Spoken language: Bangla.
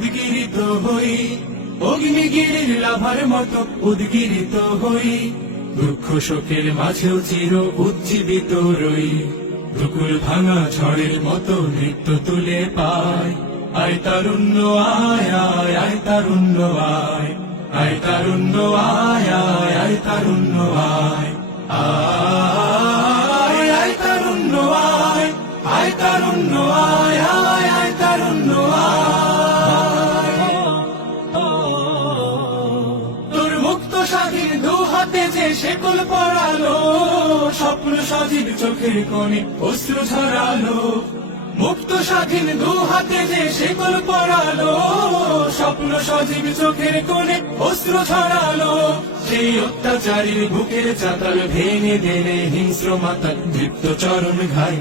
উদ্গীরিত হই, অগ্নিগিরির লাভার মতো উদ্গীরিত হই, দুঃখ শোকের মাঝেও চির উজ্জীবিত রই, দুকুল ভাঙা ঝড়ের মতো নৃত্য তুলে পায়। আয় তারুণ্য আয় আয় আয় তারুণ্য আয়, আয় তারুণ্য আয় আয় আয় তারুণ্য আয়, আয় আয় তারুণ্য আয়, আয় তারুণ্য আয় আয় আয় তারুণ্য আয়। তোর মুক্ত স্বাধীন দু হাতে যে শেকল পরালো, স্বপ্ন সজীব চোখের কোণে অশ্রু ঝরালো, মুক্ত স্বাধীন দু হাতে যে শেকল পরালো, স্বপ্ন সজীব চোখের কোণে অশ্রু ঝরালো, সেই অত্যাচারীর বুকের চাতাল ভেঙে দিলে হিংস্র মাতাল দীপ্ত চরণ ঘায়।